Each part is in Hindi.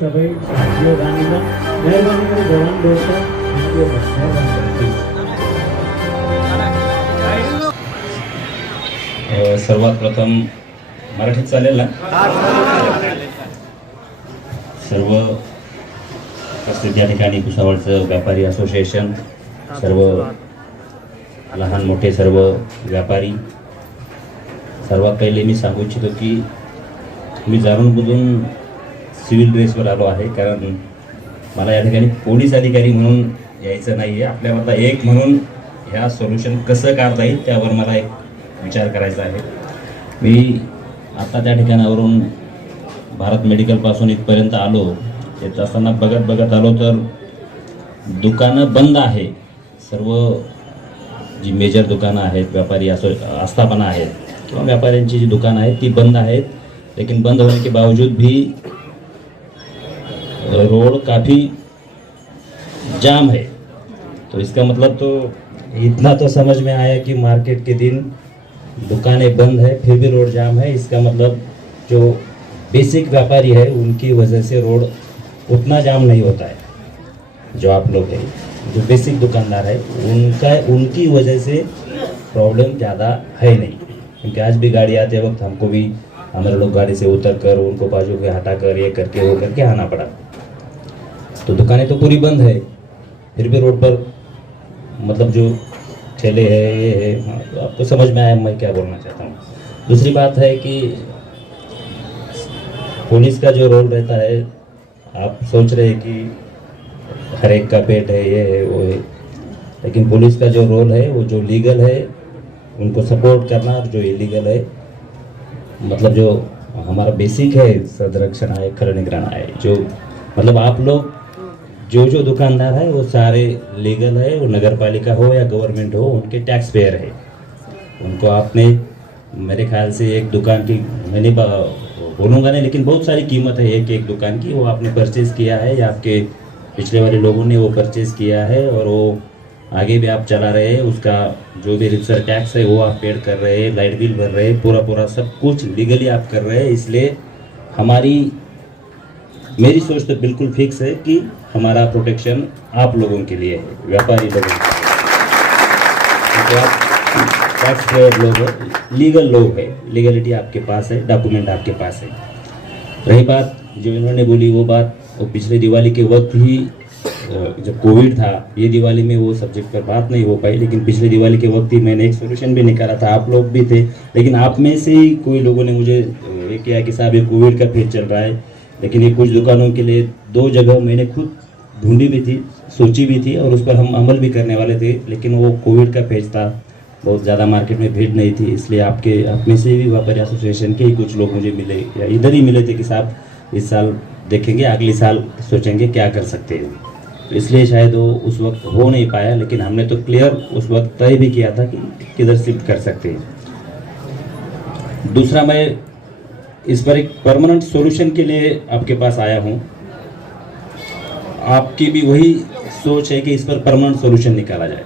सबै साथीઓ ગાંધીના મહેરબાની કરી જવાન દોસ્તો सर्वात प्रथम मराठीत चालेल ना? सर्व उपस्थित या ठिकाणी भुसावळचं व्यापारी असोसिएशन, सर्व लहान मोठे सर्व व्यापारी, सर्वात पहिले मी सांगू इच्छितो की मी जाणून बुजून सिव्हिल ड्रेसवर आलो आहे, कारण मला या ठिकाणी पोलीस अधिकारी म्हणून यायचं नाही आहे. आपल्यामधला एक म्हणून ह्या सोल्युशन कसं काढता येईल त्यावर मला एक विचार करायचा आहे. मी आता त्या ठिकाणावरून भारत मेडिकलपासून इथपर्यंत आलो. येत असताना बघत आलो तर दुकानं बंद आहे. सर्व जी मेजर दुकानं आहेत, व्यापारी आस्थापना आहेत किंवा व्यापाऱ्यांची जी दुकानं आहेत ती बंद आहेत. लेकिन बंद होने के बावजूद भी रोड काफ़ी जाम है. तो इसका मतलब तो इतना तो समझ में आया कि मार्केट के दिन दुकानें बंद है फिर भी रोड जाम है. इसका मतलब जो बेसिक व्यापारी है उनकी वजह से रोड उतना जाम नहीं होता है. जो आप लोग हैं, जो बेसिक दुकानदार है, उनकी वजह से प्रॉब्लम ज़्यादा है नहीं. क्योंकि आज भी गाड़ी आते वक्त हमको भी हमारे लोग गाड़ी से उतर कर उनको बाजू पे हटा कर ये करके वो करके आना पड़ा. तो दुकानें तो पूरी बंद है, फिर भी रोड पर मतलब जो ठेले है ये है. हाँ, तो आपको समझ में आया मैं क्या बोलना चाहता हूँ. दूसरी बात है कि पुलिस का जो रोल रहता है, आप सोच रहे हैं कि हर एक का पेट है, ये है वो है, लेकिन पुलिस का जो रोल है वो जो लीगल है उनको सपोर्ट करना, और जो इलीगल है मतलब जो हमारा बेसिक है सदरक्षण है, खर निगरान है, जो मतलब आप लोग जो दुकानदार है वो सारे लीगल है. वो नगर पालिका हो या गवर्नमेंट हो, उनके टैक्स पेयर है. उनको आपने मेरे ख्याल से एक दुकान की, मैंने बोलूँगा नहीं लेकिन बहुत सारी कीमत है एक दुकान की, वो आपने परचेज़ किया है या आपके पिछले वाले लोगों ने वो परचेज़ किया है और वो आगे भी आप चला रहे हैं. उसका जो भी रिक्सर टैक्स है वो आप पेड कर रहे हैं, लाइट बिल भर रहे हैं, पूरा सब कुछ लीगली आप कर रहे हैं. इसलिए मेरी सोच तो बिल्कुल फिक्स है कि हमारा प्रोटेक्शन आप लोगों के लिए है, व्यापारी लोगों के लिए. तो आप टैक्स पेयर लोग हो, लीगल लोग है, लीगलिटी आपके पास है, डॉक्यूमेंट आपके पास है. रही बात जो इन्होंने बोली वो बात, वो पिछले दिवाली के वक्त ही जब कोविड था, ये दिवाली में वो सब्जेक्ट पर बात नहीं हो पाई, लेकिन पिछले दिवाली के वक्त ही मैंने एक सोल्यूशन भी निकाला था. आप लोग भी थे, लेकिन आप में से ही कोई लोगों ने मुझे ये किया कि साहब ये कोविड का फेज चल रहा है, लेकिन ये कुछ दुकानों के लिए 2 जगह मैंने खुद ढूंढी भी थी, सोची भी थी और उस पर हम अमल भी करने वाले थे, लेकिन वो कोविड का फेज था, बहुत ज़्यादा मार्केट में भीड़ नहीं थी. इसलिए आप में से भी व्यापारी एसोसिएशन के ही कुछ लोग मुझे मिले या इधर ही मिले थे कि साहब इस साल देखेंगे, अगले साल सोचेंगे क्या कर सकते हैं. तो इसलिए शायद वो उस वक्त हो नहीं पाया, लेकिन हमने तो क्लियर उस वक्त तय भी किया था कि किधर शिफ्ट कर सकते हैं. दूसरा, मैं इस पर एक परमानेंट सॉल्यूशन के लिए आपके पास आया हूँ. आपकी भी वही सोच है कि इस पर परमानेंट सॉल्यूशन निकाला जाए.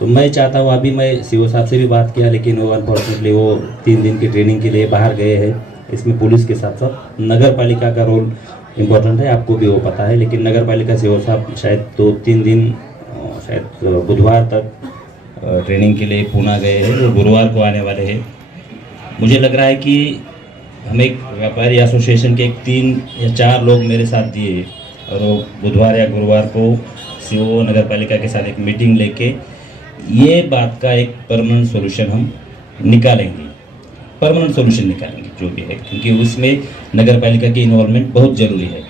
तो मैं चाहता हूँ, अभी मैं सीओ साहब से भी बात किया, लेकिन वो अनफॉर्चुनेटली वो 3 दिन की ट्रेनिंग के लिए बाहर गए हैं. इसमें पुलिस के साथ साथ नगर पालिका का रोल इम्पोर्टेंट है, आपको भी वो पता है. लेकिन नगर पालिका सीओ साहब शायद 2-3 दिन, शायद बुधवार तक ट्रेनिंग के लिए पुणे गए हैं, वो गुरुवार को आने वाले हैं. मुझे लग रहा है कि हम एक व्यापारी एसोसिएशन के 3 या 4 लोग मेरे साथ दिए और वो बुधवार या गुरुवार को सीओ नगर पालिका के साथ एक मीटिंग लेके ये बात का एक परमानेंट सॉल्यूशन हम निकालेंगे. परमानेंट सॉल्यूशन निकालेंगे जो भी है, क्योंकि उसमें नगर पालिका की इन्वॉल्वमेंट बहुत ज़रूरी है.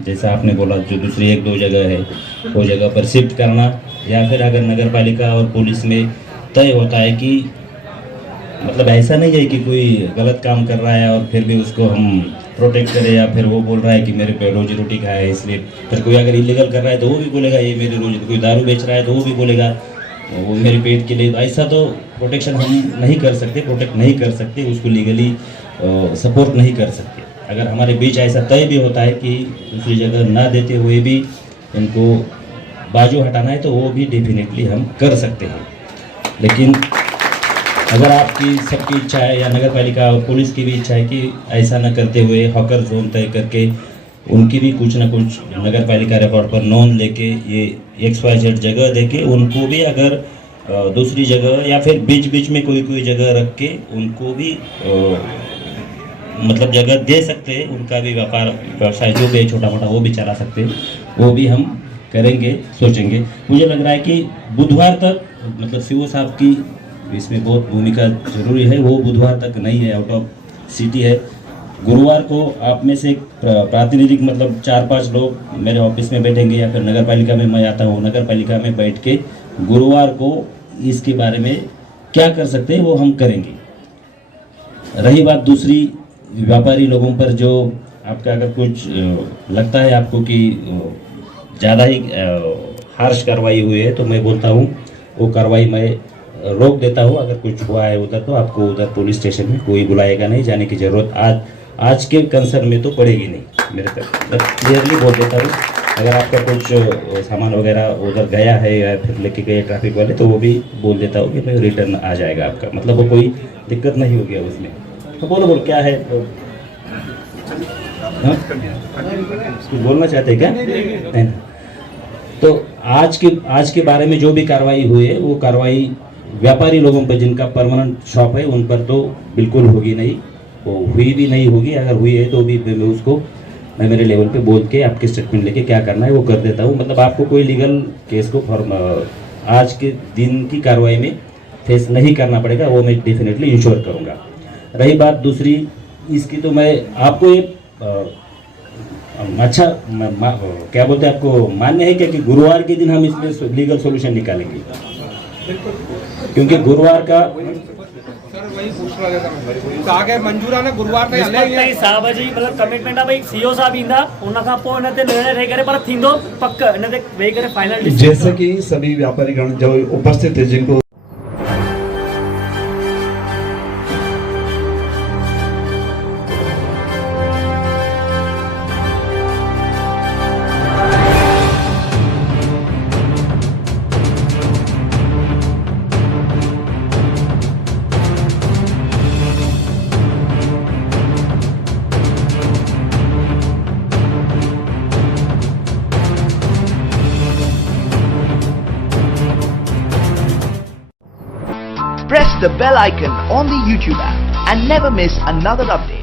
जैसा आपने बोला, जो दूसरी 1-2 जगह है वो जगह पर शिफ्ट करना, या फिर अगर नगर पालिका और पुलिस में तय होता है कि मतलब ऐसा नहीं है कि कोई गलत काम कर रहा है और फिर भी उसको हम प्रोटेक्ट करें, या फिर वो बोल रहा है कि मेरे पे रोजी रोटी का है, इसलिए फिर कोई अगर इलीगल कर रहा है तो वो भी बोलेगा ये मेरी रोजी, कोई दारू बेच रहा है तो वो भी बोलेगा वो मेरे पेट के लिए. ऐसा तो प्रोटेक्शन हम नहीं कर सकते, प्रोटेक्ट नहीं कर सकते, उसको लीगली सपोर्ट नहीं कर सकते. अगर हमारे बीच ऐसा तय भी होता है कि दूसरी जगह ना देते हुए भी इनको बाजू हटाना है तो वो भी डेफिनेटली हम कर सकते हैं. लेकिन अगर आपकी सबकी इच्छा है या नगर पालिका और पुलिस की भी इच्छा है कि ऐसा न करते हुए हॉकर जोन तय करके उनकी भी कुछ ना कुछ नगर पालिका रिकॉर्ड पर नोंद लेके ये XYZ जगह देके उनको भी अगर दूसरी जगह या फिर बीच बीच में कोई कोई जगह रख के उनको भी मतलब जगह दे सकते हैं, उनका भी व्यापार व्यवसाय जो भी है छोटा मोटा वो भी चला सकते हैं, वो भी हम करेंगे, सोचेंगे। मुझे लग रहा है कि बुधवार तक मतलब सीओ साहब की इसमें बहुत भूमिका जरूरी है, वो बुधवार तक नहीं है, आउट ऑफ सिटी है। गुरुवार को आप में से एक प्रातिनिधिक मतलब 4-5 लोग मेरे ऑफिस में बैठेंगे या फिर नगर पालिका में मैं आता हूँ, नगर पालिका में बैठ के गुरुवार को इसके बारे में क्या कर सकते हैं वो हम करेंगे। रही बात दूसरी व्यापारी लोगों पर, जो आपका अगर कुछ लगता है आपको कि ज़्यादा ही हार्श कार्रवाई हुई है तो मैं बोलता हूँ वो कार्रवाई मैं रोक देता हूँ। अगर कुछ हुआ है उधर तो आपको उधर पुलिस स्टेशन में कोई बुलाएगा नहीं, जाने की ज़रूरत आज के कंसर्न में तो पड़ेगी नहीं। मेरे तक क्लियरली बोल देता हूँ, अगर आपका कुछ सामान वगैरह उधर गया है या फिर लेके गए ट्रैफिक वाले तो वो भी बोल देता हूँ कि भाई रिटर्न आ जाएगा आपका, मतलब वो कोई दिक्कत नहीं होगी उसमें। तो बोलो क्या है तो कुछ बोलना चाहते हैं क्या? नहीं। तो आज के बारे में जो भी कार्रवाई हुई है वो कार्रवाई व्यापारी लोगों पर जिनका परमानेंट शॉप है उन पर तो बिल्कुल होगी नहीं, वो हुई भी नहीं होगी। अगर हुई है तो भी मैं मेरे लेवल पे बोल के आपके स्टेटमेंट लेके क्या करना है वो कर देता हूँ। मतलब आपको कोई लीगल केस को आज के दिन की कार्रवाई में फेस नहीं करना पड़ेगा, वो मैं डेफिनेटली इंश्योर करूँगा। रही बात दूसरी इसकी, तो मैं आपको ये अच्छा क्या बोलते हैं, आपको मान्य है क्या कि गुरुवार के दिन हम इसमें लीगल सॉल्यूशन निकालेंगे? क्योंकि गुरुवार का आगे मंजूर आहे न गुरुवार ताईं हले साहब जी मतलब कमिटमेंट आहे भाई सीओ साहब ईंदा उन खां पोइ हिन ते निर्णय रही करे पर थींदो पक हिन ते वेही करे फाइनल। जैसे कि सभी व्यापारी गण जो उपस्थित है जिनको press the bell icon on the YouTube app and never miss another update.